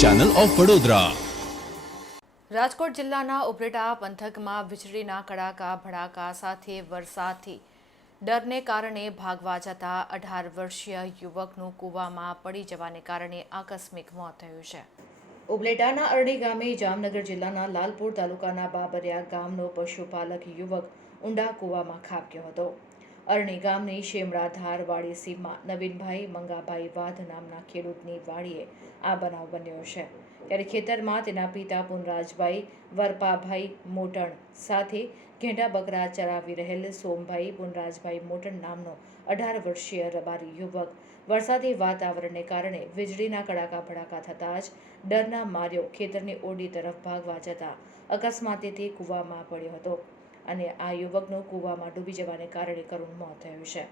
Channel of Vadodara Rajkot જિલ્લાના ઉભરેટા પંથકમાં વીજળીના કડાકા ભડાકા સાથે વરસાદથી ડરને કારણે ભાગવા જતા અઢાર વર્ષીય યુવકનું કૂવામાં પડી જવાને કારણે આકસ્મિક મોત થયું છે. ઉબલેટાના અરડી ગામે જામનગર જિલ્લાના લાલપુર તાલુકાના બાબરિયા ગામનો પશુપાલક યુવક ઊંડા કૂવામાં ખાબક્યો હતો. અરણી ગામની શેમળાધાર વાડી સીમમાં નવીનભાઈ મંગાભાઈ વાધ નામના ખેડૂતની વાડીએ આ બનાવ બન્યો છે. ત્યારે ખેતરમાં તેના પિતા પુનરાજભાઈ, વરપાભાઈ મોટણ સાથે ઘેંડા બકરા ચરાવી રહેલ સોમભાઈ પુનરાજભાઈ મોટણ નામનો અઢાર વર્ષીય રબારી યુવક. વરસાદી વાતાવરણને કારણે વીજળીના કડાકા ભડાકા થતાં જ ડરના માર્યો ખેતરની ઓડી તરફ ભાગવા જતા અકસ્માતેથી કૂવામાં પડ્યો હતો. અને આ યુવકનું કૂવામાં ડૂબી જવાને કારણે કરુણ મોત થયું છે.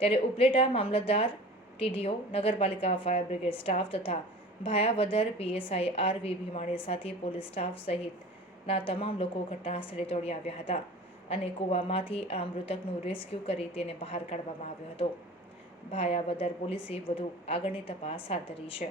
ત્યારે ઉપલેટા મામલતદાર, ટીડીઓ, નગરપાલિકા ફાયર બ્રિગેડ સ્ટાફ તથા ભાયાવદર પીએસઆઈ આરવી ભીમાણી સાથે પોલીસ સ્ટાફ સહિતના તમામ લોકો ઘટના સ્થળે દોડી આવ્યા હતા અને કૂવામાંથી આ મૃતકનું રેસ્ક્યુ કરી તેને બહાર કાઢવામાં આવ્યો હતો. ભાયાવદર પોલીસે વધુ આગળની તપાસ હાથ ધરી છે.